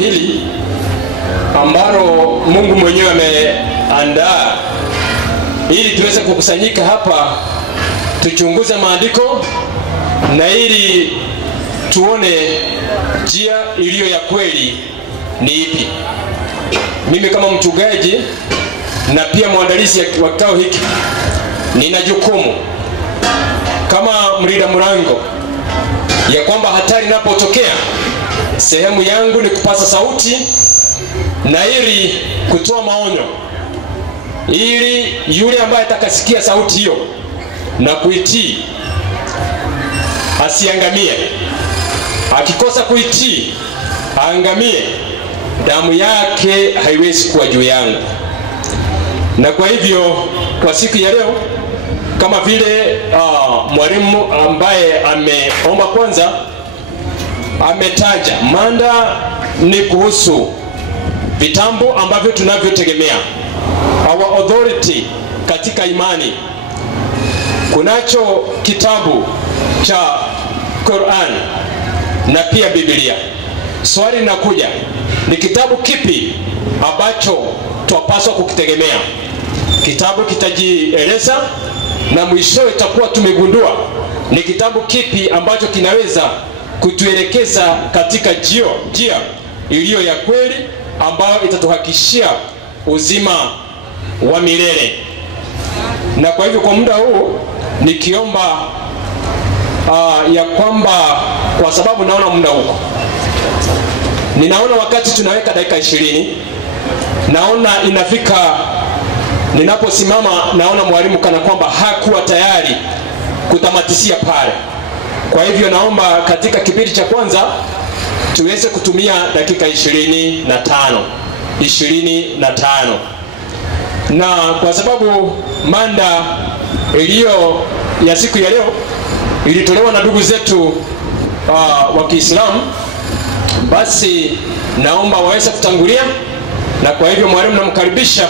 hili ambalo Mungu mwenyewe ameandaa ili tuweze kukusanyika hapa tuchunguze maandiko na ili tuone njia iliyo ya kweli ni ipi. Mimi kama mchungaji na pia mwandalizi wa kikao hiki nina jukumu kama mlinda mlango ya kwamba hatari inapotokea, sehemu yangu ni kupasa sauti na ili kutoa maonyo, ili yule ambaye atakasikia sauti hiyo na kuitii asiangamie. Akikosa kuitii aangamie, damu yake haiwezi kuwa juu yangu. Na kwa hivyo kwa siku ya leo, kama vile mwalimu ambaye ameomba kwanza ametaja, mada ni kuhusu vitambo ambavyo tunavyotegemea, our authority katika imani. Kunacho kitabu cha Qur'an na pia Biblia. Swali linakuja, ni kitabu kipi ambacho twapaswa kukitegemea? Kitabu kitajieleza na mwisho itakuwa tumegundua ni kitabu kipi ambacho kinaweza kutuelekeza katika njia iliyo ya kweli ambayo itatuhakikishia uzima wa milele. Na kwa hivyo kwa muda huu nikiomba ya kwamba, kwa sababu naona muda huko, ninaona wakati tunaweka dakika 20, naona inafika ninaposimama, naona mwalimu kana kwamba hakuwa tayari kutamatisia pale. Kwa hivyo naomba katika kipindi cha kwanza tuweze kutumia dakika 25. Na kwa sababu mada iliyo ya siku ya leo ilitolewa na ndugu zetu wa Kiislamu, basi naomba waweze kutangulia, na kwa hivyo mwalimu namkaribisha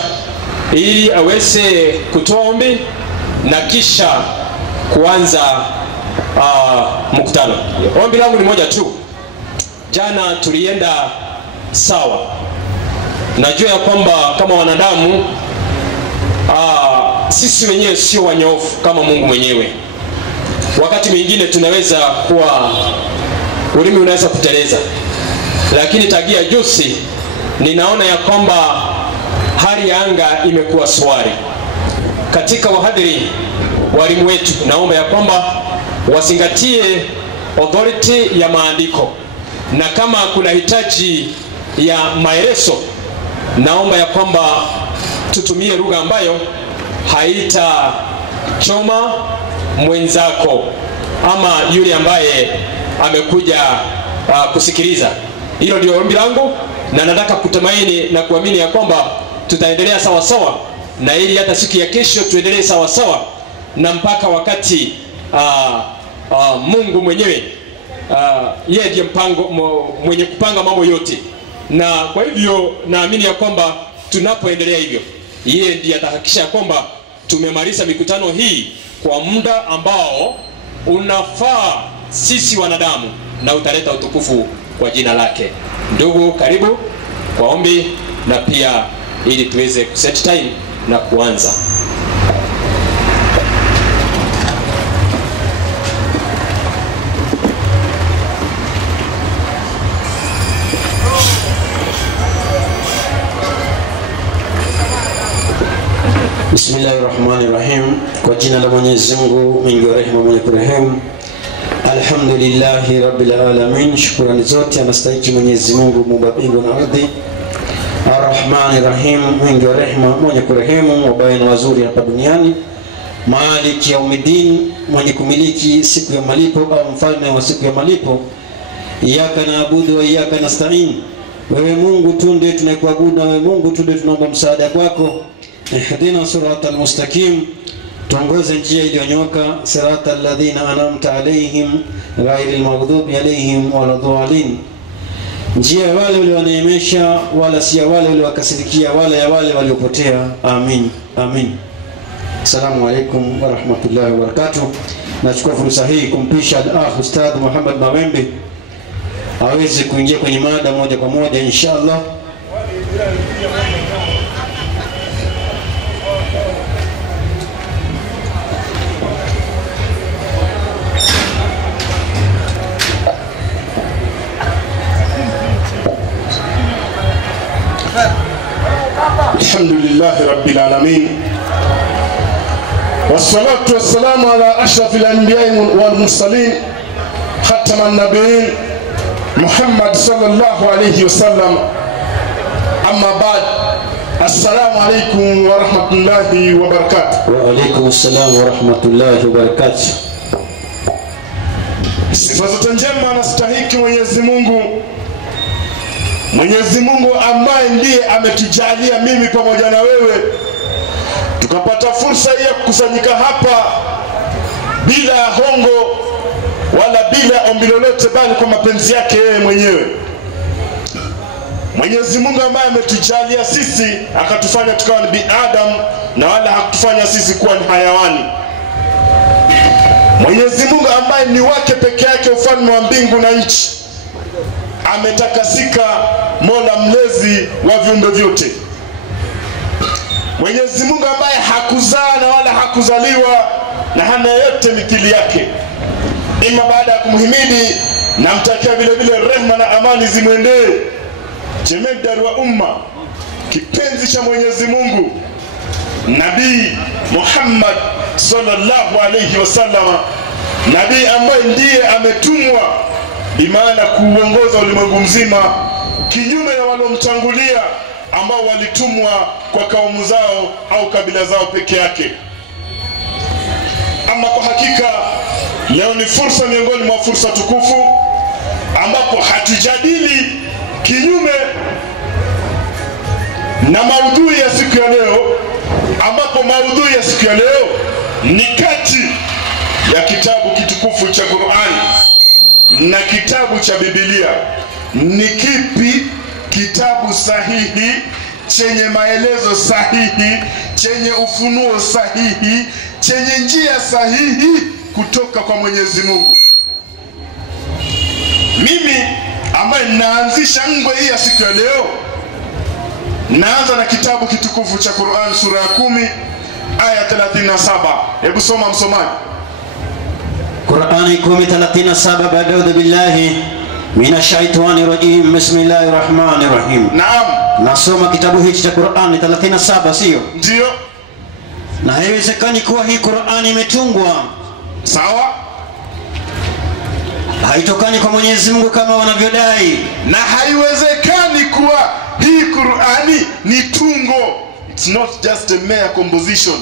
ili aweze kutoa ombi na kisha kuanza mkutano. Ombi langu ni moja tu. Jana tulienda sawa. Najua ya kwamba kama wanadamu sisi wenyewe sio wanyofu kama Mungu mwenyewe. Wakati mwingine tunaweza kuwa ulimi unaweza kuteleza. Lakini tagia juzi ninaona ya kwamba hali ya anga imekuwa swali. Katika wahadhiri walimu wetu, naomba ya kwamba wazingatie authority ya maandiko, na kama kuna hitaji ya maelezo, naomba ya kwamba tutumie lugha ambayo haita choma mwenzako ama yule ambaye amekuja kusikiliza. Hilo ndio ombi langu, na nataka kutumaini na kuamini ya kwamba tutaendelea sawa sawa, na ili hata siku ya kesho tuendelee sawa sawa, na mpaka wakati Mungu mwenyewe yeye ndiye mwenye kupanga mambo yote. Na kwa hivyo naamini ya kwamba tunapoendelea hivyo, yeye ndiye atahakikisha kwamba tumemaliza mikutano hii kwa muda ambao unafaa sisi wanadamu, na utaleta utukufu kwa jina lake. Ndugu, karibu kwa ombi na pia ili tuweze kuset time na kuanza. Bismillahirrahmanirrahim. Kwa jina la Mwenyezi Mungu mwingi wa rehema mwenye kurehemu. Alhamdulillahi rabbil alamin. Shukrani zote anastahili Mwenyezi Mungu muumba mbingu na ardhi. Arrahmanirrahim, mwingi wa rehema mwenye kurehemu, wabaye wazuri hapa duniani. Maliki yaumiddin, mwenye kumiliki siku ya malipo au mfalme wa siku ya malipo. Iyyaka na'budu wa iyyaka nasta'in. Wewe Mungu tu ndiye tunakuabudu, wewe Mungu tu ndiye tunaomba msaada kwako. Ihdina siratal mustaqim, tuongoze njia iliyonyoka, siratal ladhina an'amta alayhim ghayril maghdubi alayhim waladdallin. Njia ya wale walioneemesha, wala si ya wale waliokasirikia, wala ya wale waliopotea. Amin. Amin. Assalamu alaykum wa rahmatullahi wa barakatuh. Nachukua fursa hii kumpisha al-akh Ustadh Muhammad Mawembe aweze kuingia kwenye mada moja kwa moja inshallah. Alhamdulillahi Rabbil Alamin, wassalatu wassalamu ala ashrafil anbiya'i wal mursalin, khataman nabiyyin Muhammad sallallahu alayhi wasallam. Amma ba'd, assalamu alaykum wa rahmatullahi wa barakatuh. Wa alaykum assalam wa rahmatullahi wa barakatuh. Sifa zote njema anastahili Mwenyezi Mungu. Mwenyezi Mungu ambaye ndiye ametujalia mimi pamoja na wewe tukapata fursa ya kukusanyika hapa bila hongo wala bila ombi lolote, bali kwa mapenzi yake yeye mwenyewe. Mwenyezi Mungu ambaye ametujalia sisi akatufanya tukawa ni binadamu na wala hakutufanya sisi kuwa ni hayawani. Mwenyezi Mungu ambaye ni wake peke yake ufalme wa mbingu na nchi, ametakasika, Mola mlezi wa viumbe vyote. Mwenyezi Mungu ambaye hakuzaa na wala hakuzaliwa na hana yote mithili yake. Ima baada ya kumhimidi na mtakia vile vile rehema na amani zimwendee jemedari wa umma, kipenzi cha Mwenyezi Mungu, Nabii Muhammad sallallahu alayhi wasallam, nabii ambaye ndiye ametumwa bimaana kuongoza ulimwengu mzima, kinyume na walomtangulia ambao walitumwa kwa kaumu zao au kabila zao peke yake. Ama kwa hakika leo ni fursa miongoni mwa fursa tukufu ambapo hatujadili kinyume na maudhui ya siku ya leo, ambapo maudhui ya siku ya leo ni kati ya kitabu kitukufu cha Qur'ani na kitabu cha Biblia. Ni kipi kitabu sahihi chenye maelezo sahihi, chenye ufunuo sahihi, chenye njia sahihi kutoka kwa Mwenyezi Mungu? Mimi ambaye naanzisha ngwe hii ya siku ya leo, naanza na kitabu kitukufu cha Qur'an, sura ya 10 aya 37. Hebu soma msomaji. Qur'ani 10:37, ba'udhu billahi minashaitani rajim, bismillahir rahmanir rahim. Naam, nasoma kitabu hichi cha Qur'ani 37, sio? Ndio. Na haiwezekani kuwa hii Qur'ani imetungwa, sawa, haitokani kwa Mwenyezi Mungu kama wanavyodai, na haiwezekani kuwa hii Qur'ani ni tungo. It's not just a mere composition.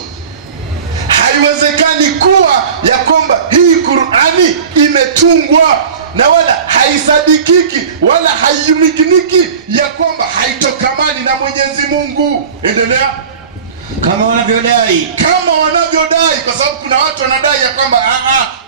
Haiwezekani kuwa ya kwamba hii Qur'ani imetungwa, na wala haisadikiki wala haiyumikiniki ya kwamba haitokamani na Mwenyezi Mungu. Endelea. Kama wanavyodai, kwa sababu kuna watu wanadai ya kwamba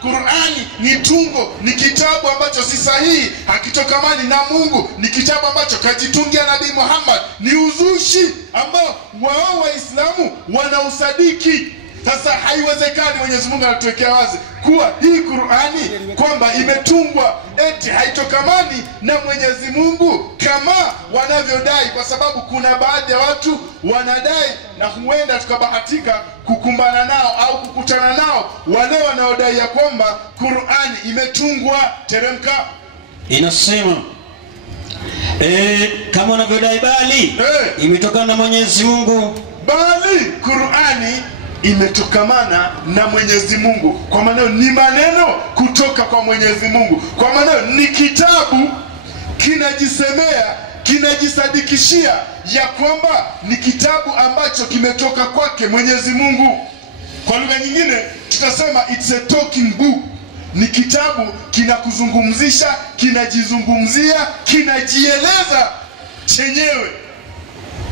Qur'ani ni tungo, ni kitabu ambacho si sahihi, hakitokamani na Mungu, ni kitabu ambacho kajitungia Nabii Muhammad, ni uzushi ambao wao Waislamu wanausadiki. Sasa haiwezekani, Mwenyezi Mungu anatuwekea wazi kuwa hii Qur'ani kwamba imetungwa eti haitokamani na Mwenyezi Mungu kama wanavyodai, kwa sababu kuna baadhi ya watu wanadai, na huenda tukabahatika kukumbana nao au kukutana nao, wale wanaodai ya kwamba Qur'ani imetungwa. Teremka. Inasema kama wanavyodai, bali imetokana na Mwenyezi Mungu, bali Qur'ani imetokamana na Mwenyezi Mungu, kwa maana ni maneno kutoka kwa Mwenyezi Mungu, kwa maana ni kitabu kinajisemea, kinajisadikishia ya kwamba ni kitabu ambacho kimetoka kwake Mwenyezi Mungu. Kwa lugha nyingine tutasema it's a talking book. Ni kitabu kinakuzungumzisha, kinajizungumzia, kinajieleza chenyewe,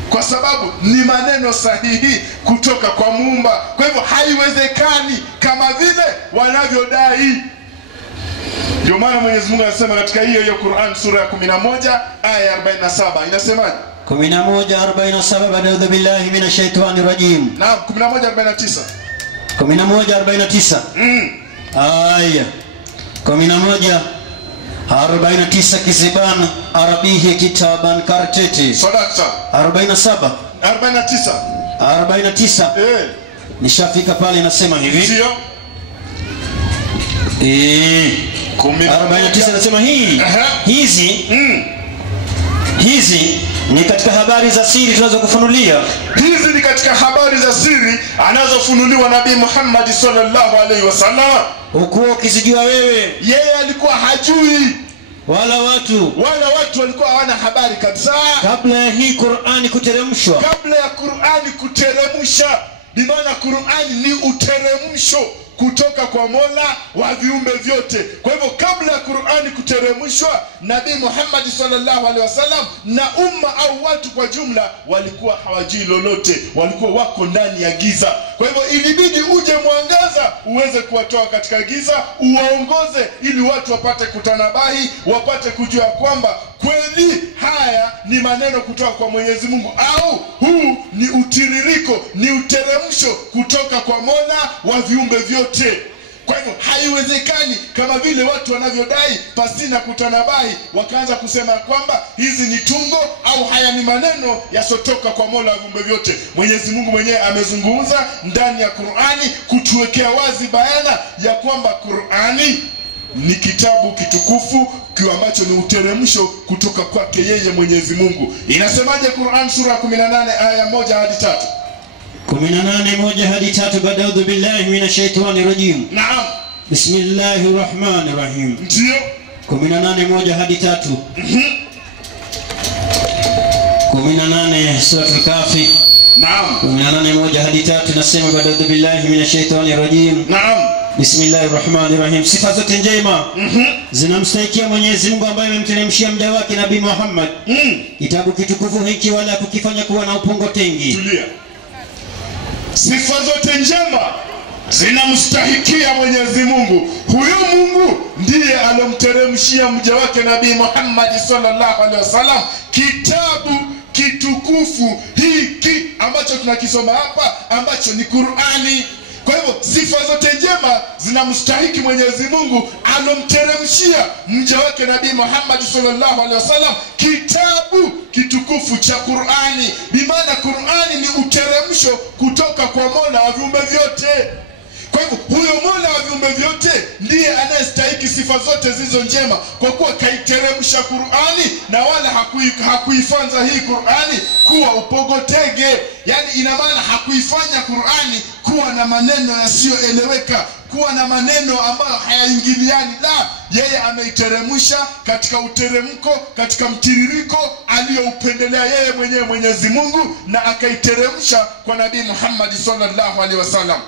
kwa sababu ni maneno sahihi kutoka kwa Muumba. Kwa hivyo haiwezekani kama vile wanavyodai. Ndio maana Mwenyezi Mungu anasema katika hiyo Qur'an, sura ya 11 aya 47, inasemaje? 11:47, ba'udhu billahi minashaitani rajim. Naam, 11:49. 11:49. Aya 11 49 Kiziban Arabihi Kitaban Karteti. Sadaka. 47 49. Nishafika pale, nasema hivi. Ndio. 49 nasema hizi ni katika habari za siri tunazokufunulia. Hizi ni katika habari za siri anazofunuliwa Nabii Muhammad sallallahu alaihi wasallam. Ukuwa ukizijua wewe, yeye alikuwa hajui, wala watu walikuwa hawana habari kabisa kabla ya hii Qur'ani kuteremshwa. Kabla ya Qur'ani kuteremsha, bi maana Qur'ani ni uteremsho kutoka kwa Mola wa viumbe vyote. Kwa hivyo kabla ya Qur'ani kuteremshwa, Nabii Muhammad sallallahu alaihi wasallam na umma au watu kwa jumla walikuwa hawajui lolote, walikuwa wako ndani ya giza. Kwa hivyo ilibidi uje mwangaza uweze kuwatoa katika giza, uwaongoze ili watu wapate kutanabahi, wapate kujua kwamba kweli haya ni maneno kutoka kwa Mwenyezi Mungu, au huu ni utiririko, ni uteremsho kutoka kwa Mola wa viumbe vyote. Kwa hivyo haiwezekani kama vile watu wanavyodai pasina kutanabahi wakaanza kusema kwamba hizi ni tungo au haya ni maneno yasotoka kwa Mola wa viumbe vyote. Mwenyezi Mungu mwenyewe amezungumza ndani ya Qur'ani kutuwekea wazi bayana ya kwamba Qur'ani ni kitabu kitukufu ambacho ni uteremsho kutoka kwake yeye Mwenyezi Mungu. Inasemaje Qur'an sura 18 aya 1 hadi 3? 18 hadi 3. Baada a'udhu billahi minash shaitani rajim. Naam. Bismillahir rahmanir rahim. Ndio. 18 hadi 3. 18 sura al-Kahfi. Naam. 18 hadi 3 nasema baada a'udhu billahi minash shaitani rajim. Naam. Bismillahir rahmanir rahim. Sifa zote njema zinamstahikia Mwenyezi Mungu ambaye amemteremshia mja wake Nabii Muhammad kitabu kitukufu hiki, wala kukifanya kuwa na upongo tengi. Tulia. Sifa zote njema zinamstahikia Mwenyezi Mungu. Huyo Mungu ndiye alomteremshia mja wake Nabii Muhammad sallallahu alaihi wasallam kitabu kitukufu hiki ambacho tunakisoma hapa, ambacho ni Qur'ani. Kwa hivyo sifa zote njema zinamstahiki Mwenyezi Mungu alomteremshia mja wake Nabii Muhammad sallallahu alaihi wasallam kitabu kitukufu cha Qur'ani. Bi maana Qur'ani ni uteremsho kutoka kwa Mola wa viumbe vyote. Kwa hivyo huyo Mola wa viumbe vyote ndiye anayestahiki sifa zote zilizo njema, kwa kuwa kaiteremsha Qur'ani na wala hakuifanza hii Qur'ani kuwa upogotege. Yani ina maana hakuifanya Qur'ani kuwa na maneno yasiyoeleweka, kuwa na maneno ambayo hayaingiliani. La, yeye ameiteremsha katika uteremko, katika mtiririko aliyoupendelea yeye mwenyewe Mwenyezi Mungu, na akaiteremsha kwa Nabii Muhammad sallallahu alaihi wasallam.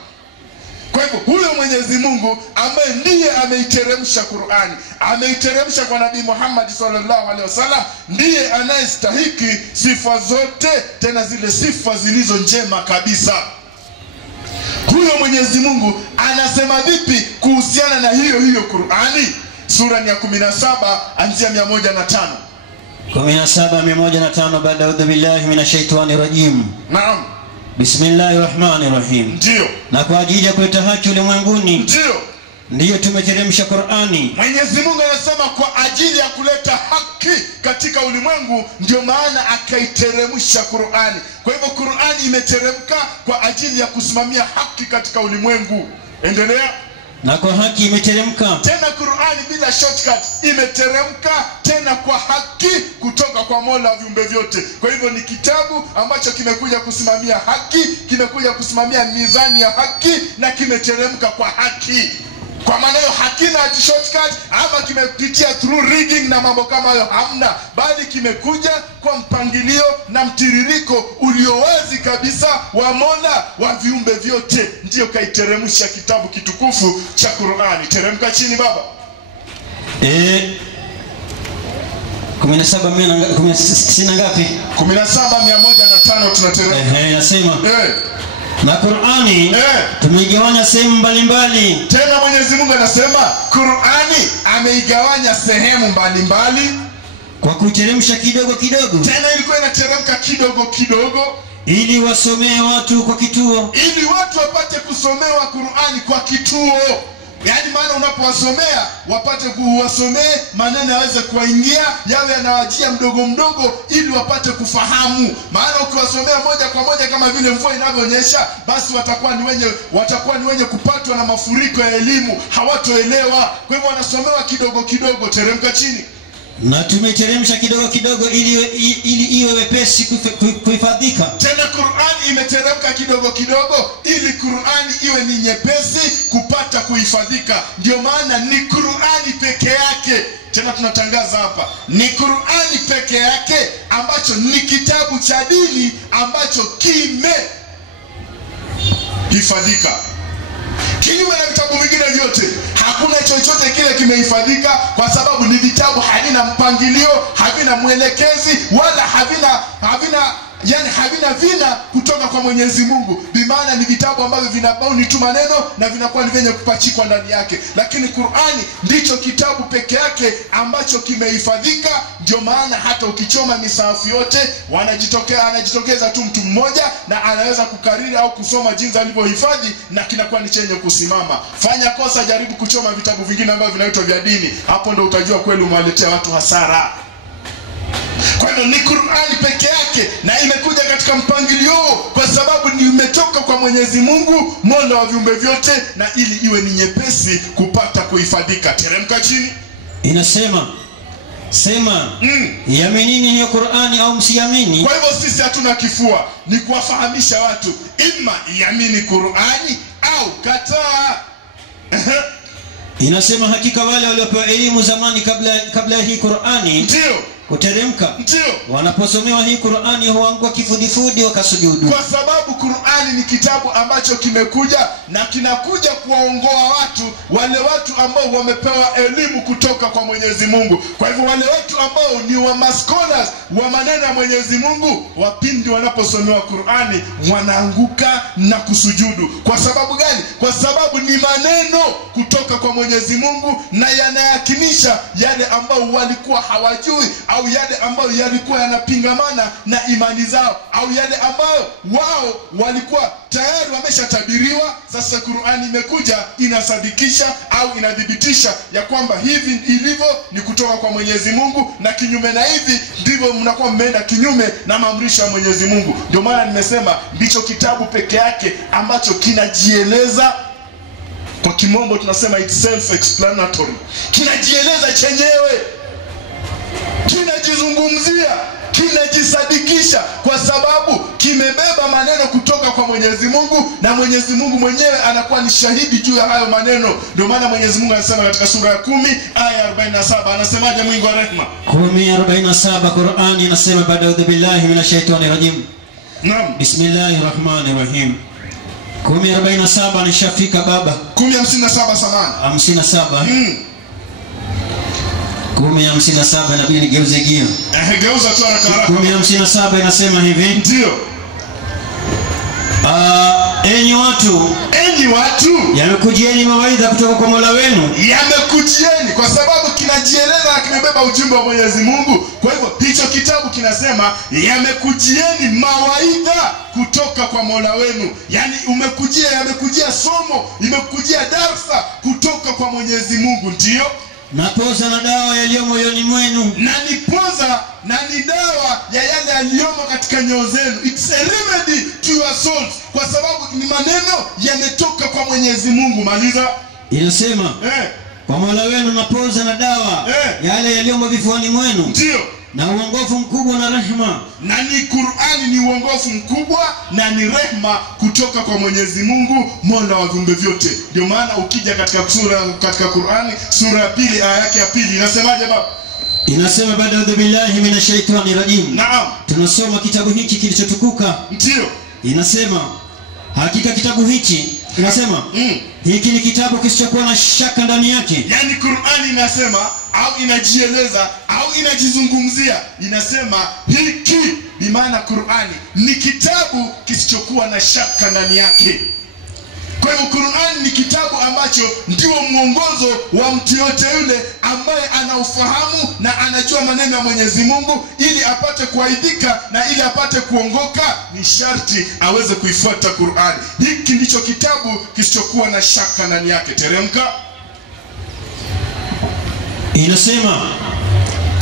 Kwa hivyo huyo Mwenyezi Mungu ambaye ndiye ameiteremsha Qur'ani, ameiteremsha kwa Nabii Muhammad sallallahu alaihi wasallam, ndiye anayestahiki sifa zote, tena zile sifa zilizo njema kabisa. Huyo Mwenyezi Mungu anasema vipi kuhusiana na hiyo Qur'ani? Sura ya 17 anzia 105. 17 baada a'udhu billahi minash shaitani rajim. Naam. Bismillahir rahmanir rahim. Ndio. Na kwa ajili ya kuleta haki ulimwenguni ndiyo tumeteremsha Qur'ani. Mwenyezi Mungu anasema kwa ajili ya kuleta haki katika ulimwengu ndio maana akaiteremsha Qur'ani. Kwa hivyo Qur'ani imeteremka kwa ajili ya kusimamia haki katika ulimwengu. Endelea. Na kwa haki imeteremka. Tena Qur'ani bila shortcut imeteremka tena kwa haki kutoka kwa Mola wa viumbe vyote. Kwa hivyo ni kitabu ambacho kimekuja kusimamia haki, kimekuja kusimamia mizani ya haki, na kimeteremka kwa haki. Kwa maana hiyo hakina shortcut ama kimepitia through rigging na mambo kama hayo, hamna, bali kimekuja kwa mpangilio na mtiririko ulio wazi kabisa wa Mola wa viumbe vyote. Ndio kaiteremsha kitabu kitukufu cha Qur'ani. Teremka chini baba. 17 ngapi? 17105 tunateremka. Nasema na Qur'ani tumeigawanya sehemu mbalimbali. Tena Mwenyezi Mungu anasema Qur'ani ameigawanya sehemu mbalimbali kwa kuteremsha kidogo kidogo. Tena ilikuwa inateremka kidogo kidogo ili wasomee watu kwa kituo, ili watu wapate kusomewa Qur'ani kwa kituo. Yaani maana unapowasomea wapate kuwasomea maneno yaweze kuingia, yawe yanawajia mdogo mdogo ili wapate kufahamu. Maana ukiwasomea moja kwa moja kama vile mvua inavyonyesha, basi watakuwa ni wenye kupatwa na mafuriko ya elimu, hawatoelewa. Kwa hivyo wanasomewa kidogo kidogo. Teremka chini. Na tumeteremsha kidogo kidogo ili iwe wepesi kuhifadhika. Tena Qur'ani imeteremka kidogo kidogo ili Qur'ani iwe ni nyepesi kupata kuhifadhika. Ndio maana ni Qur'ani peke yake. Tena tunatangaza hapa, ni Qur'ani peke yake ambacho ni kitabu cha dini ambacho kimehifadhika. Kinyume na vitabu vingine vyote, hakuna chochote kile kimehifadhika, kwa sababu ni vitabu havina mpangilio, havina mwelekezi, wala havina vina kutoka kwa Mwenyezi Mungu. Bimaana ni vitabu ambavyo vinabauni tu maneno na vinakuwa ni vyenye kupachikwa ndani yake. Lakini Qur'ani ndicho kitabu peke yake ambacho kimehifadhika. Ndio maana hata ukichoma misahafu yote anajitokeza tu mtu mmoja na anaweza kukariri au kusoma jinsi alivyohifadhi na kinakuwa ni chenye kusimama. Fanya kosa, jaribu kuchoma vitabu vingine ambavyo vinaitwa vya dini, hapo ndo utajua kweli umewaletea watu hasara. Kwa hivyo ni Qur'ani peke yake, na imekuja katika mpangilio kwa sababu ni imetoka kwa Mwenyezi Mungu, Mola wa viumbe vyote, na ili iwe ni nyepesi kupata kuhifadhika. Teremka chini. Inasema yaminini hiyo Qur'ani au msiamini. Kwa hivyo sisi hatuna kifua, ni kuwafahamisha watu imma yamini Qur'ani au kataa. Inasema hakika wale waliopewa elimu zamani kabla hii Qur'ani ndio kuteremka, ndio wanaposomewa hii Qur'ani huangua kifudifudi wakasujudu. Kwa sababu Qur'ani ni kitabu ambacho kimekuja na kinakuja kuwaongoa wale watu ambao wamepewa elimu kutoka kwa Mwenyezi Mungu. Kwa hivyo wale watu ambao ni wa scholars wa maneno ya Mwenyezi Mungu, wapindi wanaposomewa Qur'ani wanaanguka na kusujudu. Kwa sababu gani? Kwa sababu ni maneno kutoka kwa Mwenyezi Mungu na yanayakinisha yale ambao walikuwa hawajui, au yale ambayo yalikuwa yanapingamana na imani zao, au yale ambayo wao walikuwa tayari wameshatabiriwa. Sasa Qur'ani imekuja inasadikisha au inadhibitisha ya kwamba hivi ilivyo ni kutoka kwa Mwenyezi Mungu, na kinyume na hivi ndivyo mnakuwa mmeenda kinyume na maamrisho ya Mwenyezi Mungu. Ndio maana nimesema ndicho kitabu peke yake ambacho kinajieleza. Kwa kimombo tunasema it's self explanatory. Kinajieleza chenyewe, kinajizungumzia, kinajisadikisha, kwa sababu kimebeba maneno kutoka kwa Mwenyezi Mungu, na Mwenyezi Mungu mwenyewe anakuwa ni shahidi juu ya hayo maneno. Ndio maana Mwenyezi Mungu anasema katika sura ya 10 aya 47, anasemaje mwingi wa rehema? 10:47 Qur'ani inasema baada ya billahi minashaitani rajim. Naam. Bismillahirrahmanirrahim. 10:47 nishafika baba. 10:57 samani. 57. 10:57 na bili geuze gio. Geuza tu haraka. 10:57 inasema hivi. Ndio. Enyi watu, yamekujieni mawaidha kutoka kwa Mola wenu. Yamekujieni kwa sababu kinajieleza na kimebeba ujumbe wa Mwenyezi Mungu. Kwa hivyo hicho kitabu kinasema yamekujieni mawaidha kutoka kwa Mola wenu. Yaani yamekujia somo, imekujia darsa kutoka kwa Mwenyezi Mungu. Ndio. Na poza na dawa yaliyo moyoni mwenu. Na ni poza na ni dawa ya yale yaliyomo katika nyoyo zenu. It's a remedy to your souls, kwa sababu ni maneno yametoka kwa Mwenyezi Mungu. Maliza. Inasema kwa Mola wenu na poza na dawa yale yaliyomo vifuani mwenu. Ndio. Na uongofu mkubwa na rehema. Na ni Qur'ani ni uongofu mkubwa na ni rehema kutoka kwa Mwenyezi Mungu, Mola wa viumbe vyote. Ndio maana ukija katika Qur'ani sura ya 2 aya yake ya 2 inasemaje baba? Inasema baada ya billahi minashaitani rajim. Naam. Tunasoma kitabu hiki kilichotukuka. Ndio. Inasema hakika kitabu hiki inasema hiki ni kitabu kisichokuwa na shaka ndani yake. Yaani Qur'ani inasema au inajieleza au inajizungumzia, inasema hiki, bi maana Qur'ani ni kitabu kisichokuwa na shaka ndani yake. Kwa hivyo Qur'ani ni kitabu ambacho ndio mwongozo wa mtu yote yule ambaye anaufahamu na anajua maneno ya Mwenyezi Mungu, ili apate kuaidhika na ili apate kuongoka, ni sharti aweze kuifuata Qur'ani. Hiki ndicho kitabu kisichokuwa na shaka ndani yake. Teremka. Inasema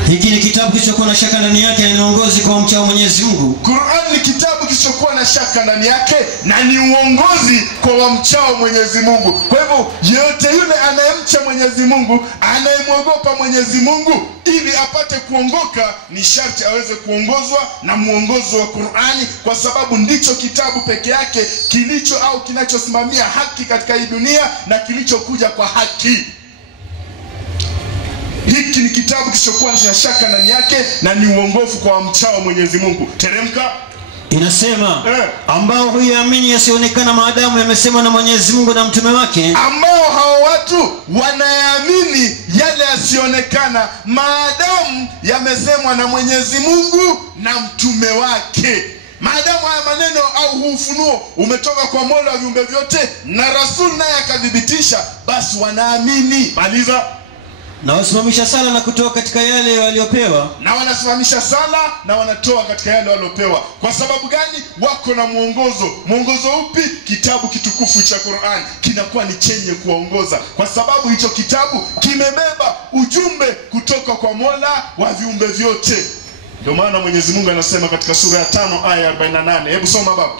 hiki ni kitabu kisichokuwa na shaka ndani yake, ni uongozi kwa mchao Mwenyezi Mungu. Qur'an ni kitabu kisichokuwa na shaka ndani yake na ni uongozi kwa wamchao Mwenyezi Mungu. Kwa hivyo yeyote yule anayemcha Mwenyezi Mungu, anayemwogopa Mwenyezi Mungu, ili apate kuongoka, ni sharti aweze kuongozwa na muongozo wa Qur'ani, kwa sababu ndicho kitabu peke yake kilicho au kinachosimamia haki katika hii dunia na kilichokuja kwa haki. Hiki ni kitabu kisichokuwa na shaka ndani yake na ni uongofu kwa wamchao Mwenyezi Mungu. Teremka. Inasema ambao huyaamini yasionekana maadamu yamesemwa na Mwenyezi Mungu na mtume wake. Ambao hao watu wanayaamini yale yasionekana maadamu yamesemwa na Mwenyezi Mungu na mtume wake. Maadamu haya maneno au ufunuo umetoka kwa Mola wa viumbe vyote na Rasul naye akadhibitisha, basi wanaamini. Maliza. Na wasimamisha sala na kutoa katika yale waliopewa. Na wanasimamisha sala na wanatoa katika yale waliopewa. Kwa sababu gani? Wako na muongozo. Muongozo upi? Kitabu kitukufu cha Qur'an kinakuwa ni chenye kuongoza, kwa sababu hicho kitabu kimebeba ujumbe kutoka kwa Mola wa viumbe vyote. Ndio maana Mwenyezi Mungu anasema katika sura ya 5 aya 48. Hebu soma baba.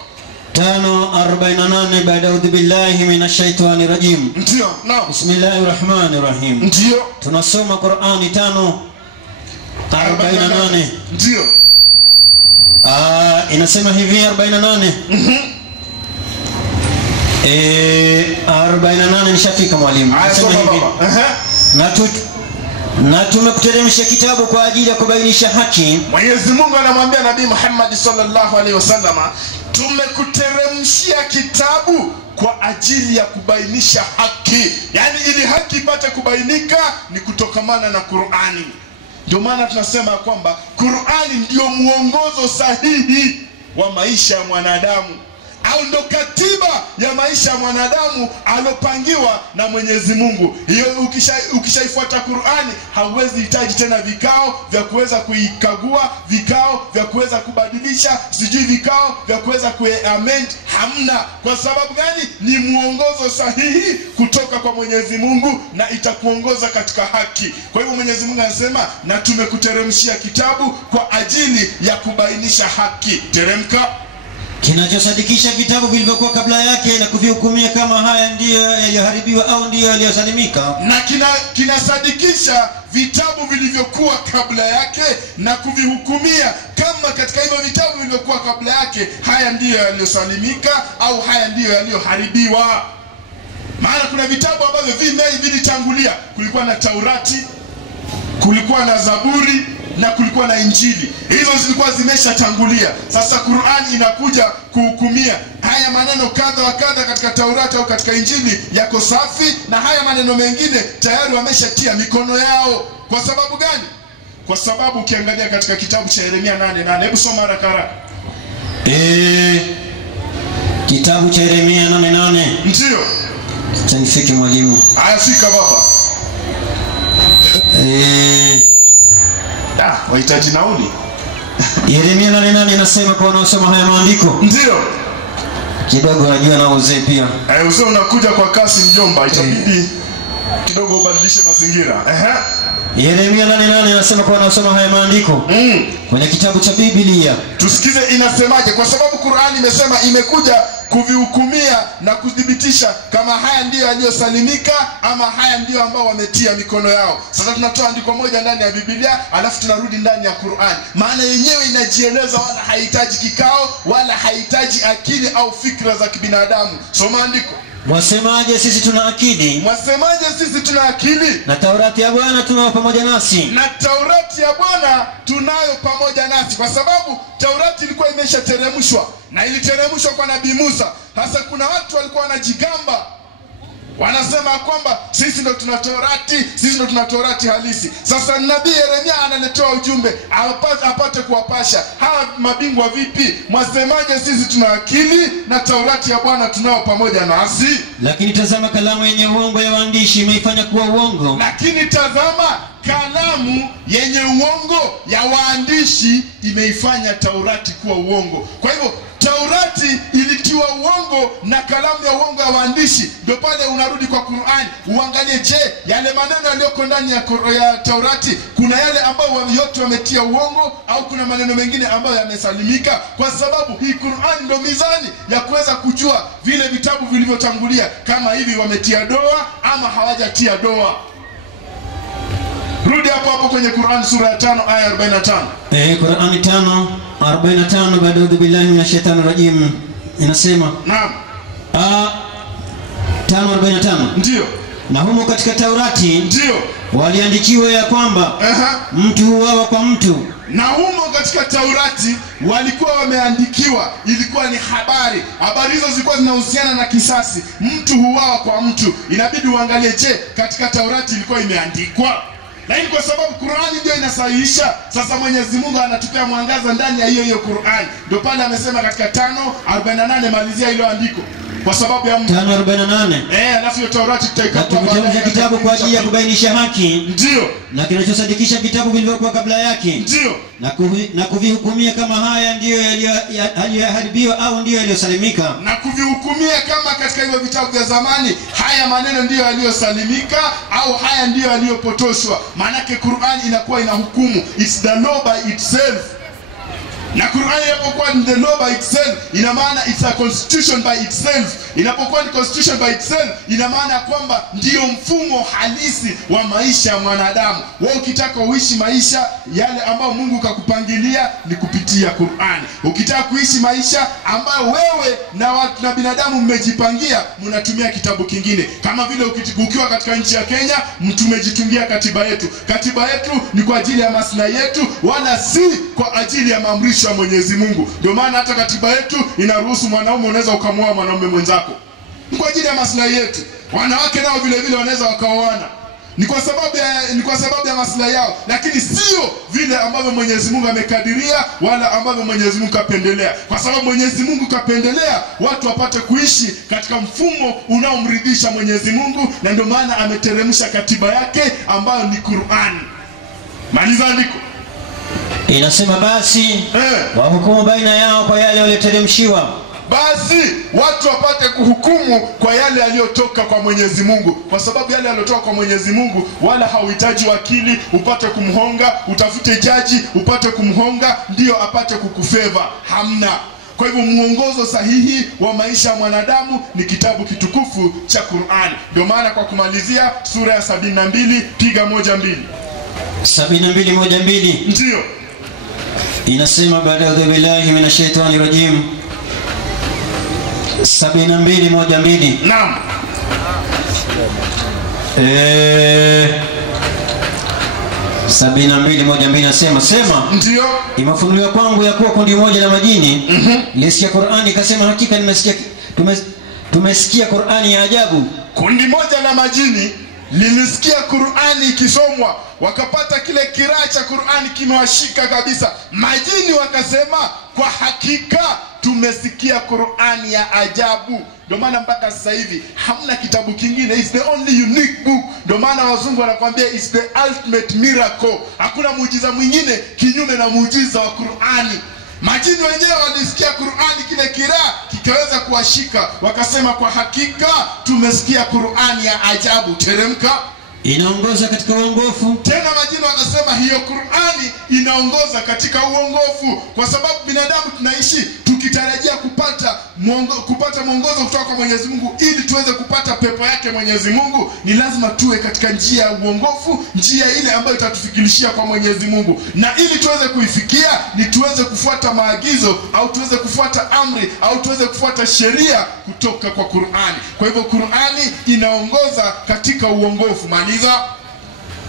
5:48 baada a'udhu billahi minash shaitani rajim. Ndio, naam. Bismillahir rahmanir rahim. Ndio. Tunasoma Qur'ani 5:48. Ndio. Inasema hivi 48. 48 nishafika mwalimu. Anasema hivi. Na tumekuteremsha kitabu kwa ajili ya kubainisha haki. Mwenyezi Mungu anamwambia Nabii Muhammad sallallahu alaihi wasallam, tumekuteremshia kitabu kwa ajili ya kubainisha haki. Yani ili haki ipate kubainika ni kutokamana na Qur'ani. Ndio maana tunasema kwamba Qur'ani ndio muongozo sahihi wa maisha ya mwanadamu, au ndo katiba ya maisha ya mwanadamu alopangiwa na Mwenyezi Mungu. Hiyo ukishaifuata Qur'ani hauwezi hitaji tena vikao vya kuweza kuikagua, vikao vya kuweza kubadilisha, sijui vikao vya kuweza kuamend. Hamna. Kwa sababu gani? Ni muongozo sahihi kutoka kwa Mwenyezi Mungu na itakuongoza katika haki. Kwa hivyo Mwenyezi Mungu anasema, na tumekuteremshia kitabu kwa ajili ya kubainisha haki. Teremka. Kinachosadikisha vitabu vilivyokuwa kabla yake na kuvihukumia kama haya ndiyo yaliyoharibiwa au ndiyo yaliyosalimika. Na kinasadikisha vitabu vilivyokuwa kabla yake na kuvihukumia kama katika hivyo vitabu vilivyokuwa kabla yake haya ndiyo yaliyosalimika au haya ndiyo yaliyoharibiwa. Maana kuna vitabu ambavyo vilitangulia. Kulikuwa na Taurati, kulikuwa na Zaburi na kulikuwa na Injili. Hizo zilikuwa zimeshatangulia. Sasa Qur'an inakuja kuhukumia haya maneno kadha wa kadha katika Taurati au katika Injili yako safi, na haya maneno mengine tayari wameshatia mikono yao. Kwa sababu gani? Kwa sababu ukiangalia katika kitabu cha Yeremia 8:8, hebu soma haraka. Kitabu cha Yeremia 8:8. Ndio. Chanifike mwalimu. Haya, fika baba. Wahitaji nauli. Yeremia 8:8 inasema kwa wanaosoma haya maandiko. Ndio. Kidogo najua na uzee pia. Uzee unakuja kwa kasi mjomba, itabidi kidogo ubadilishe mazingira. Yeremia 8:8 inasema kwa wanaosoma haya maandiko kwenye kitabu cha Biblia. Tusikize inasemaje, kwa sababu Qur'ani imesema imekuja kuvihukumia na kudhibitisha kama haya ndiyo yaliyosalimika ama haya ndiyo ambao wametia mikono yao. Sasa tunatoa andiko moja ndani ya Biblia alafu tunarudi ndani ya Qur'ani. Maana yenyewe inajieleza, wala haihitaji kikao wala haihitaji akili au fikra za kibinadamu. Soma andiko. Mwasemaje sisi tuna akili? Mwasemaje sisi tuna akili? Na Taurati ya Bwana tunayo pamoja nasi. Na Taurati ya Bwana tunayo pamoja nasi. Kwa sababu Taurati ilikuwa imeshateremshwa na iliteremshwa kwa Nabii Musa. Hasa kuna watu walikuwa wanajigamba, wanasema kwamba sisi ndo tuna Taurati, sisi ndo tuna Taurati halisi. Sasa Nabii Yeremia analetewa ujumbe apate kuwapasha hawa mabingwa, vipi mwasemaje sisi tuna akili na Taurati ya Bwana tunao pamoja nasi? Lakini tazama kalamu yenye uongo ya waandishi imeifanya kuwa uongo. Lakini tazama kalamu yenye uongo ya waandishi imeifanya Taurati kuwa uongo. Kwa hivyo Taurati ilitiwa uongo na kalamu ya uongo ya waandishi. Ndio pale unarudi kwa Qur'an uangalie, je, yale maneno yaliyoko ndani ya Taurati kuna yale ambayo yote wametia uongo au kuna maneno mengine ambayo yamesalimika? Kwa sababu hii Qur'an ndio mizani ya kuweza kujua vile vitabu vilivyotangulia kama hivi wametia doa ama hawajatia doa. Rudi hapo kwenye Qur'an sura ya 5 aya 45. Qur'an 5:45, baada billahi minash shaitani rajim, inasema naam. 5:45 ndio. Na humo katika Taurati ndio waliandikiwa ya kwamba mtu huawa kwa mtu. Na humo katika Taurati walikuwa wameandikiwa, ilikuwa ni habari hizo zilikuwa zinahusiana na kisasi, mtu huawa kwa mtu. Inabidi uangalie, je, katika Taurati ilikuwa imeandikwa? Lakini kwa sababu Qur'ani ndio inasahihisha, sasa Mwenyezi Mungu anatupea mwangaza ndani ya hiyo Qur'ani. Ndio pale amesema katika 5:48 malizia ile andiko kwa sababu ya 5:48. Alafu hiyo Taurati tutaikata kitabu kwa ajili ya kubainisha haki. Ndio. Na kinachosadikisha vitabu vilivyokuwa kabla yake. Ndio. Na kuvihukumia kama haya ndiyo yaliyoharibiwa au ndiyo yaliyosalimika. Na kuvihukumia kama katika hivyo vitabu vya zamani haya maneno ndiyo yaliyosalimika au haya ndiyo yaliyopotoshwa. Maana yake Qur'an inakuwa inahukumu, it's the law by itself. Na Qur'an inapokuwa ni the law by itself, ina maana it's a constitution by itself. Inapokuwa ni constitution by itself, ina maana kwamba ndio mfumo halisi wa maisha ya mwanadamu. Wewe ukitaka uishi maisha yale ambayo Mungu kakupangilia ni kupitia Qur'an. Ukitaka kuishi maisha ambayo wewe na binadamu mmejipangia, mnatumia kitabu kingine. Kama vile ukiwa katika nchi ya Kenya, tumejitungia katiba yetu. Katiba yetu ni kwa ajili ya maslahi yetu, wala si kwa ajili ya maamrisho ya Mwenyezi Mungu. Ndio maana hata katiba yetu inaruhusu mwanaume unaweza ukamwoa mwanaume mwenzako. Ni kwa ajili ya maslahi yetu. Wanawake nao vile vile wanaweza wakaoana. Ni kwa sababu ya maslahi yao, lakini sio vile ambavyo Mwenyezi Mungu amekadiria wala ambavyo Mwenyezi Mungu kapendelea. Kwa sababu Mwenyezi Mungu kapendelea watu wapate kuishi katika mfumo unaomridhisha Mwenyezi Mungu, na ndio maana ameteremsha katiba yake ambayo ni Qur'an. Maliza andiko. Inasema basi wahukumu baina yao kwa yale walioteremshiwa. Basi watu wapate kuhukumu kwa yale yaliyotoka kwa Mwenyezi Mungu, kwa sababu yale yaliyotoka kwa Mwenyezi Mungu wala hauhitaji wakili upate kumhonga, utafute jaji upate kumhonga ndio apate kukufeva. Hamna. Kwa hivyo muongozo sahihi wa maisha ya mwanadamu ni kitabu kitukufu cha Qur'an. Ndio maana kwa kumalizia sura ya 72 piga 1-2. 72:1-2. Ndio. Inasema baada billahi minash shaitani rajim. 72:1-2. Naam. 72:1-2 nasema ndio. Imefunuliwa kwangu ya kuwa kundi moja la majini lisikia Qur'ani ikasema, hakika tumesikia Qur'ani ya ajabu. Kundi moja la majini lilisikia Qur'ani ikisomwa, wakapata kile kiraa cha Qur'ani kimewashika kabisa. Majini wakasema, kwa hakika tumesikia Qur'ani ya ajabu. Ndio maana mpaka sasa hivi hamna kitabu kingine, it's the only unique book. Ndio maana wazungu wanakuambia it's the ultimate miracle. Hakuna muujiza mwingine kinyume na muujiza wa Qur'ani. Majini wenyewe walisikia Qur'ani, kile kiraa kikaweza kuwashika, wakasema kwa hakika tumesikia Qur'ani ya ajabu. Teremka, inaongoza katika uongofu. Tena majini wakasema hiyo Qur'ani inaongoza katika uongofu, kwa sababu binadamu tunaishi tukitarajia kupata mwongozo kutoka kwa Mwenyezi Mungu. Ili tuweze kupata pepo yake Mwenyezi Mungu, ni lazima tuwe katika njia ya uongofu, njia ile ambayo itatufikilishia kwa Mwenyezi Mungu. Na ili tuweze kuifikia ni tuweze kufuata maagizo au tuweze kufuata amri au tuweze kufuata sheria kutoka kwa Qur'ani. Kwa hivyo Qur'ani inaongoza katika uongofu. Maliza.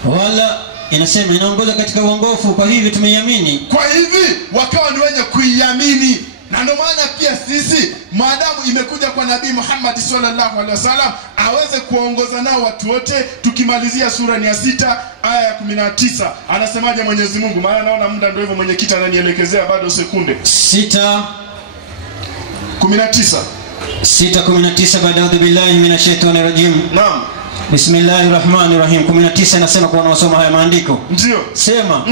Wala inasema inaongoza katika uongofu, kwa hivi tumeiamini. Kwa hivi wakawa ni wenye kuiamini. Na ndio maana pia sisi maadamu imekuja kwa Nabii Muhammad sallallahu alaihi wasallam aweze kuongoza nao watu wote. Tukimalizia sura ni ya 6 aya ya 19, anasemaje Mwenyezi Mungu? Maana naona muda ndio hivyo, mwenyekiti ananielekezea bado sekunde. 6:19 baada billahi minash shaitani rajim. Naam. Bismillahirrahmanirrahim. 19 nasema kwa wanaosoma haya maandiko. Ndio. Sema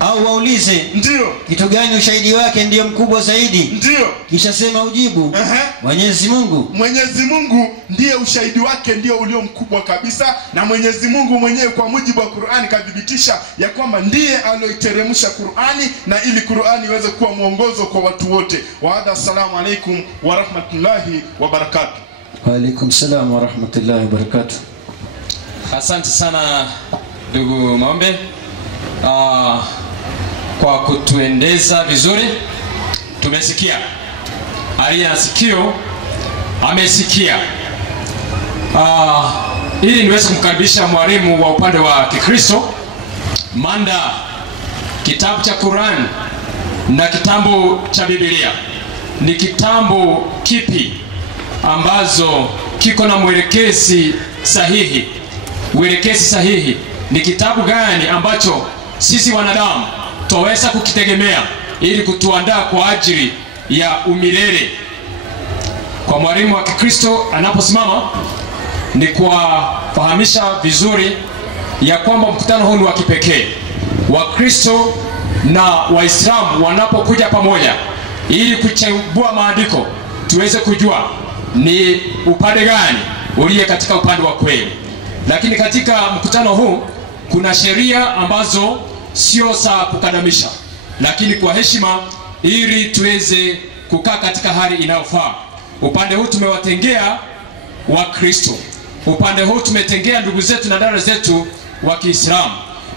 au waulize Ndio. kitu gani ushahidi wake ndio mkubwa zaidi. Ndio. Kisha sema ujibu Mwenyezi Mungu. Mwenyezi Mungu ndiye ushahidi wake ndio ulio mkubwa kabisa, na Mwenyezi Mungu mwenyewe kwa mujibu wa Qur'ani kadhibitisha ya kwamba ndiye aliyoiteremsha Qur'ani, na ili Qur'ani iweze kuwa mwongozo kwa watu wote. Wa assalamu alaikum wa rahmatullahi wa barakatuh. Wa alaikum salam wa rahmatullahi wa barakatuh. Asante sana ndugu Maombe kwa kutuendeza vizuri. Tumesikia, aliye na sikio amesikia. Ili niweze kumkaribisha mwalimu wa upande wa Kikristo, manda kitabu cha Qur'an na kitabu cha Biblia ni kitabu kipi ambazo kiko na mwelekezi sahihi? Mwelekezi sahihi ni kitabu gani ambacho sisi wanadamu tuweza kukitegemea ili kutuandaa kwa ajili ya umilele? Kwa mwalimu wa Kikristo anaposimama ni kuwafahamisha vizuri ya kwamba mkutano huu ni wa kipekee. Wakristo na Waislamu wanapokuja pamoja ili kuchambua maandiko, tuweze kujua ni upande gani uliye katika upande wa kweli. Lakini katika mkutano huu kuna sheria ambazo sio za kukadamisha, lakini kwa heshima, ili tuweze kukaa katika hali inayofaa. Upande huu tumewatengea Wakristo, upande huu tumetengea ndugu zetu na dada zetu wa Kiislamu,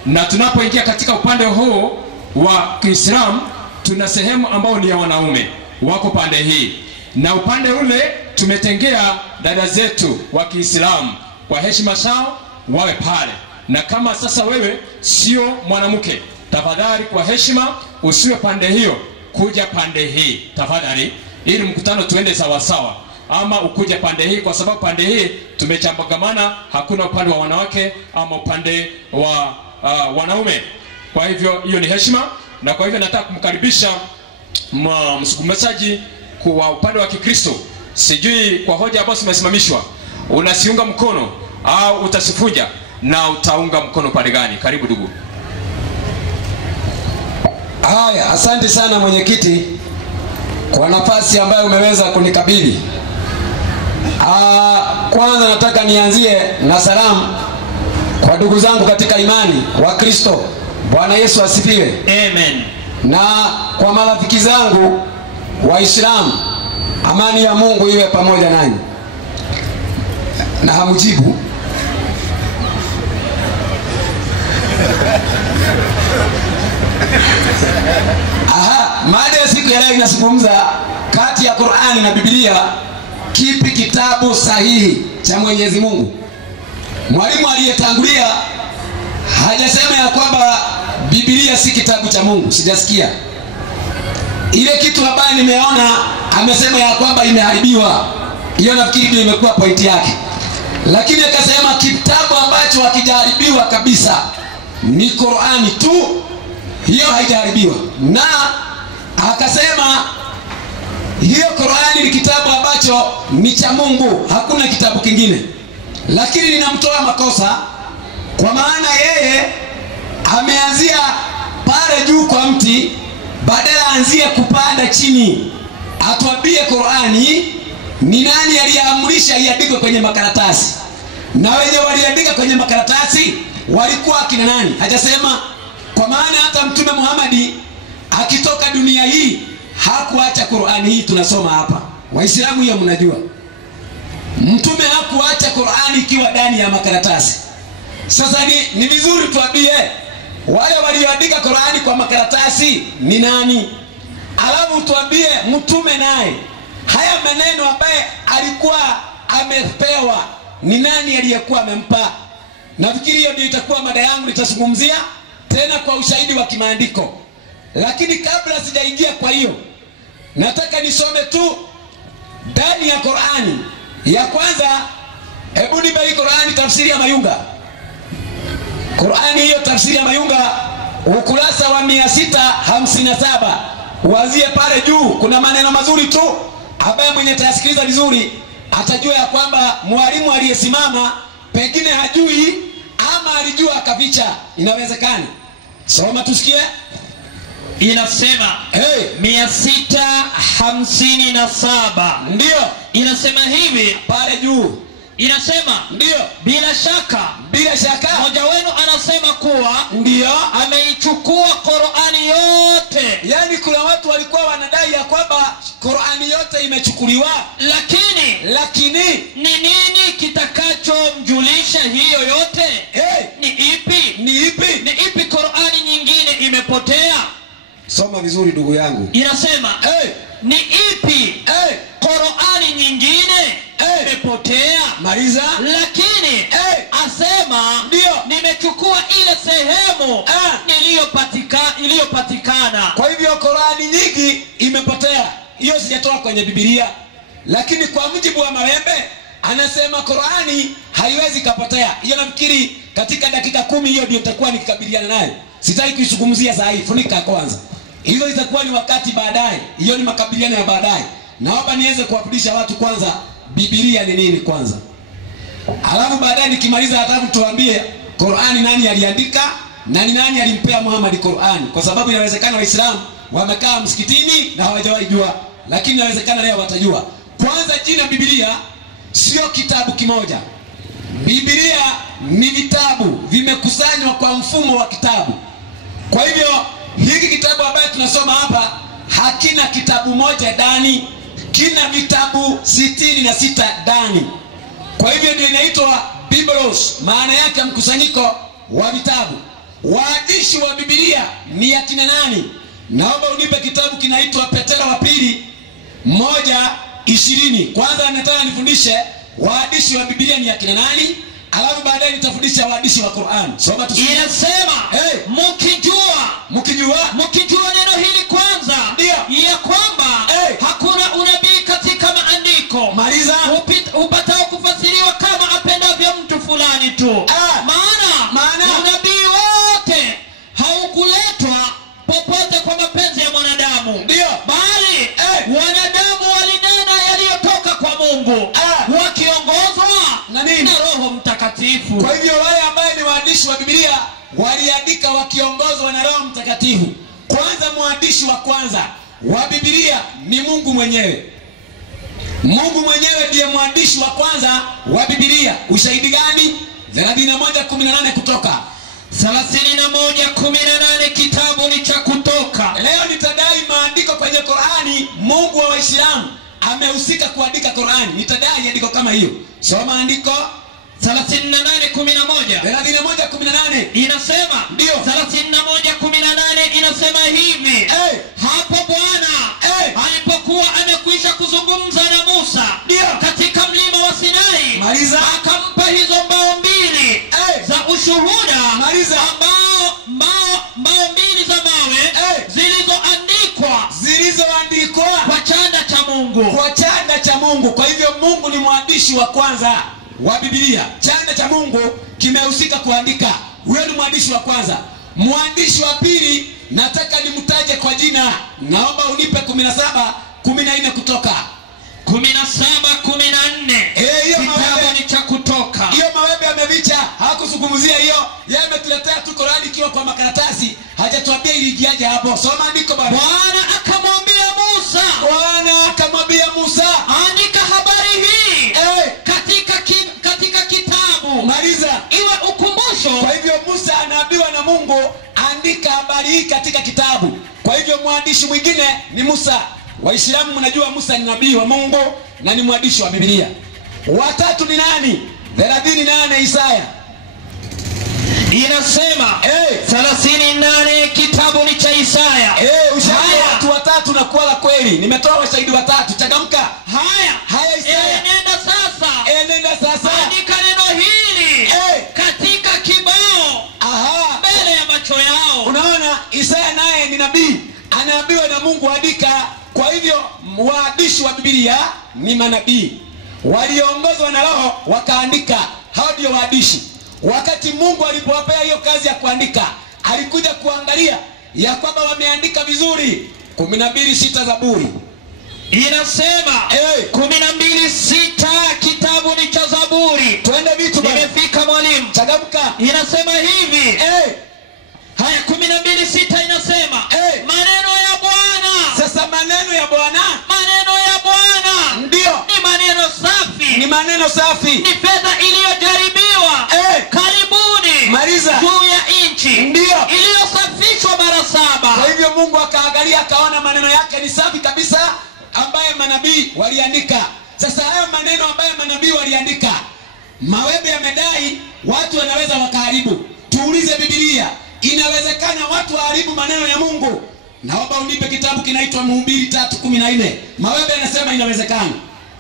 na tunapoingia katika upande huu wa Kiislamu tuna sehemu ambao ni ya wanaume wako pande hii, na upande ule tumetengea dada zetu wa Kiislamu kwa heshima zao wawe pale. Na kama sasa wewe sio mwanamke, tafadhali kwa heshima usiwe pande hiyo, kuja pande hii tafadhali, ili mkutano tuende sawa sawa. Ama ukuja pande hii, kwa sababu pande hii tumechambagamana, hakuna upande wa wanawake ama upande wa wanaume. Kwa hivyo hiyo ni heshima, na kwa hivyo nataka kumkaribisha msukumesaji kwa upande wa Kikristo. Sijui kwa hoja ambazo zimesimamishwa unasiunga mkono au utasifuja, na utaunga mkono pande gani? Karibu ndugu. Haya, asante sana mwenyekiti kwa nafasi ambayo umeweza kunikabidhi. Kwanza nataka nianzie na salamu kwa ndugu zangu katika imani wa Kristo. Bwana Yesu asifiwe. Amen. Na kwa marafiki zangu Waislamu, amani ya Mungu iwe pamoja nanyi. Na hamjibu. Mada ya siku ya leo inazungumza kati ya Qur'ani na Biblia, kipi kitabu sahihi cha Mwenyezi Mungu? Mwalimu aliyetangulia hajasema ya kwamba Biblia si kitabu cha Mungu, sijasikia. Ile kitu ambayo nimeona amesema ya kwamba imeharibiwa. Hiyo nafikiri ndio imekuwa pointi yake. Lakini akasema kitabu ambacho hakijaharibiwa kabisa ni Qur'ani tu, hiyo haijaharibiwa. Na akasema hiyo Qur'ani ni kitabu ambacho ni cha Mungu, hakuna kitabu kingine. Lakini ninamtoa makosa, kwa maana yeye ameanzia pale juu kwa mti, badala anzie kupanda chini. Atuambie Qur'ani ni nani aliyeamrisha iandikwe kwenye makaratasi, na wenye waliandika kwenye makaratasi walikuwa akina nani? Hajasema. Kwa maana hata Mtume Muhammad akitoka dunia hii hakuacha Qur'ani hii tunasoma hapa. Waislamu hiyo mnajua. Mtume hakuacha Qur'ani ikiwa ndani ya makaratasi. Sasa ni vizuri tuambie wale walioandika Qur'ani kwa makaratasi ni nani? Alafu tuambie mtume naye haya maneno ambaye alikuwa amepewa ni nani aliyekuwa amempa? Nafikiri hiyo ndio itakuwa mada yangu, nitazungumzia tena kwa ushahidi wa kimaandiko. Lakini kabla sijaingia kwa hiyo, nataka nisome tu ndani ya Qur'ani. Ya kwanza, hebu nipe Qur'ani tafsiri ya Mayunga. Qur'ani hiyo tafsiri ya Mayunga ukurasa wa 657. Uanzie pale juu, kuna maneno mazuri tu ambaye mwenye atasikiliza vizuri atajua ya kwamba mwalimu aliyesimama pengine hajui ama alijua akaficha, inawezekana. Soma tusikie. Inasema 657. Ndio. Inasema hivi Pale juu. Inasema ndio, bila shaka mmoja wenu anasema kuwa ndio ameichukua Qur'ani yote. Yani kuna watu walikuwa wanadai ya kwamba Qur'ani yote imechukuliwa, lakini ni nini kitakachomjulisha hiyo yote? Ni ipi Qur'ani nyingine imepotea? Soma vizuri ndugu yangu. Inasema ni ipi Qur'ani nyingine imepotea? Maliza. Lakini asema ndio nimechukua ile sehemu iliyopatikana. Kwa hivyo Qur'ani nyingi imepotea. Hiyo sijatoa kwenye Biblia. Lakini kwa mujibu wa Mawembe anasema Qur'ani haiwezi kupotea. Hiyo nafikiri katika dakika 10 hiyo ndio nitakuwa nikikabiliana naye. Sitaki kuizungumzia saa hii, funika kwanza. Hizo itakuwa ni wakati baadaye. Hiyo ni makabiliano ya baadaye. Naomba niweze kuwafundisha watu kwanza Biblia ni nini kwanza. Alafu baadaye nikimaliza hatafu tuambie Qur'ani nani aliandika na ni nani alimpea Muhammad Qur'ani, kwa sababu inawezekana Waislamu wamekaa msikitini na hawajawahi jua, lakini inawezekana leo watajua. Kwanza jina Biblia sio kitabu kimoja. Biblia ni vitabu vimekusanywa kwa mfumo wa kitabu. Kwa hivyo hiki kitabu ambacho tunasoma hapa hakina kitabu moja ndani, kina vitabu 66 ndani. Kwa hivyo ndio inaitwa Biblos, maana yake mkusanyiko wa vitabu. Waandishi wa Biblia ni akina nani? Naomba unipe kitabu kinaitwa Petro wa pili 1:20. Kwanza nataka nifundishe waandishi wa Biblia ni akina nani, alafu baadaye nitafundisha waandishi wa Qur'an. Soma tusikie. Inasema mkijua neno hili kwanza, ya kwamba hakuna unabii katika maandiko. Maliza. Upatao kufasiriwa kama apendavyo mtu fulani tu. Maana unabii wote haukuletwa popote kwa mapenzi ya mwanadamu. Bali wanadamu walinena yaliyotoka kwa Mungu wakiongozwa na Roho Mtakatifu. Kwa hivyo wale ambao ni waandishi wa Biblia waliandika wakiongozwa na Roho Mtakatifu. Kwanza mwandishi wa kwanza wa Biblia ni Mungu mwenyewe. Mungu mwenyewe ndiye mwandishi wa kwanza wa Biblia. Ushahidi gani? 31:18 Kutoka. 31:18 kitabu ni cha Kutoka. Leo nitadai maandiko kwenye Qur'ani. Mungu wa Waislamu amehusika kuandika Qur'ani. Nitadai andiko kama hiyo. Soma andiko 31:18 inasema ndio. 31:18 inasema hivi. Hapo Bwana alipokuwa amekwisha kuzungumza na Musa katika mlima wa Sinai, Maliza. akampa hizo mbao mbili za ushuhuda, mbao mbili za mawe zilizoandikwa kwa chanda cha Mungu. Kwa hivyo Mungu ni mwandishi wa kwanza wa Biblia. Chanda cha Mungu kimehusika kuandika. Huyo ni mwandishi wa kwanza. Mwandishi wa pili nataka nimtaje kwa jina. Naomba unipe 17:14 Kutoka. 17:14 kitabu ni cha Kutoka. Hiyo Mawembe amevicha, hakuzungumzia hiyo. Yeye ametuletea tu Qur'ani ikiwa kwa makaratasi, hajatuambia ilijiaje hapo. Soma andiko baba. Bwana akamwambia Musa, andika habari hii katika kitabu. Maliza. Iwe ukumbusho. Kwa hivyo Musa anaambiwa na Mungu andika habari hii katika kitabu. Kwa hivyo mwandishi mwingine ni Musa. Waislamu mnajua Musa ni nabii wa Mungu na ni mwandishi wa Biblia. Watatu ni nani? 38 Isaya. Inasema 38 kitabu ni cha Isaya. Ushahidi watu watatu na kuala kweli. Nimetoa washahidi watatu. Changamka. Haya Isaya. Nenda sasa. Andika neno hili katika kibao mbele ya macho yao. Unaona Isaya naye ni nabii. Anaambiwa na Mungu andika. Kwa hivyo waandishi wa Biblia ni manabii. Waliongozwa na Roho wakaandika. Hao ndio waandishi. Wakati Mungu alipowapea hiyo kazi ya kuandika, alikuja kuangalia ya kwamba wameandika vizuri. 12:6 Zaburi. Inasema 12:6 kitabu ni cha Zaburi. Twende vitu bwana. Nimefika mwalimu. Changamka. Inasema hivi. Haya 12 maneno safi, ni fedha iliyojaribiwa karibuni Maliza. juu ya nchi, Ndio. iliyosafishwa mara 7. Kwa hivyo Mungu akaangalia akaona maneno yake ni safi kabisa, ambaye manabii waliandika. Sasa hayo maneno ambaye manabii waliandika, mawebe yamedai watu wanaweza wakaharibu. Tuulize Biblia, inawezekana watu waharibu maneno ya Mungu? Naomba unipe kitabu kinaitwa Mhubiri 3:14. Mawebe anasema inawezekana.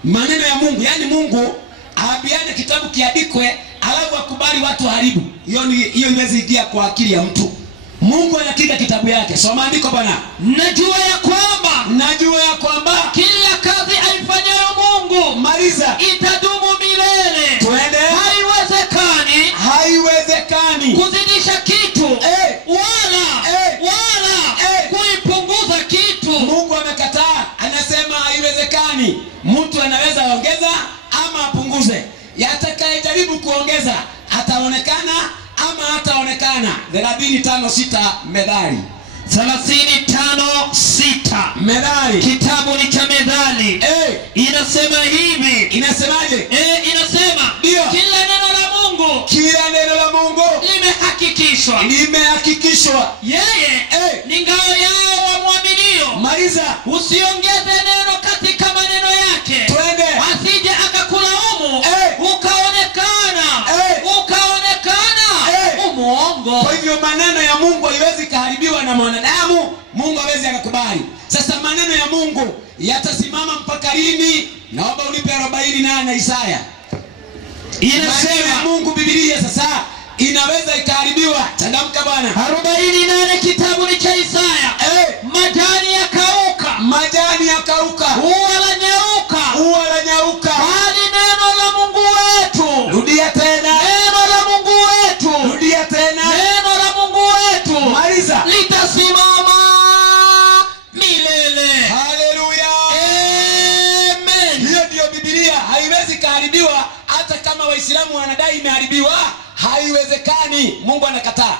Maneno ya Mungu, yani Mungu aabiane kitabu kiandikwe alafu akubali watu waharibu. Hiyo iwezi ingia kwa akili ya mtu. Mungu anaandika kitabu yake. Soma andiko bwana. Najua ya kwamba kila kazi aifanyayo Mungu, Maliza. itadumu milele. Twende. Haiwezekani kuzidisha kitu wala kuipunguza kitu. Mungu amekataa, anasema haiwezekani. Mtu anaweza ongeza ama apunguze. Yatakayejaribu kuongeza ataonekana ama hataonekana. 35:6 Methali. 35:6 Methali. Kitabu ni cha Methali. Inasema hivi. Inasemaje? Inasema Ndio. kila neno la Mungu limehakikishwa. Yeye ni ngao yao wamwaminio. Maliza. Usiongeze neno katika maneno yake. Twende. Asije akakulaumu ukaonekana umuongo. Kwa hivyo maneno ya Mungu haiwezi kuharibiwa na mwanadamu. Mungu hawezi akakubali. Sasa maneno ya Mungu yatasimama mpaka lini? Naomba unipe 48 Isaya. Inasema Mungu, Biblia sasa inaweza ikaharibiwa. Changamka bwana. 48 kitabu ni cha Isaya. Majani yakauka, ua la nyauka, bali neno la Mungu wetu. Rudia tena. Neno la Mungu wetu. Rudia tena. Neno la Mungu wetu. Maliza. Litasimama milele. Haleluya. Amen. Hiyo ndio Biblia, haiwezi kuharibiwa. Hata kama Waislamu wanadai imeharibiwa, haiwezekani. Mungu anakataa.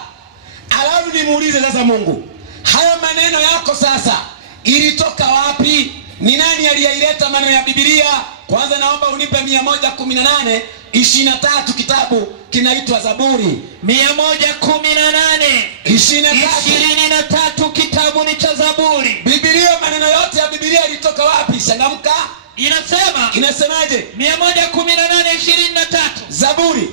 Alafu nimuulize sasa Mungu, hayo maneno yako sasa ilitoka wapi? Ni nani aliyeleta maneno ya Biblia? Kwanza naomba unipe 118:23 kitabu kinaitwa Zaburi. 118:23 kitabu ni cha Zaburi. Biblia, maneno yote ya Biblia ilitoka wapi? Changamka. Inasemaje? 118:23 Zaburi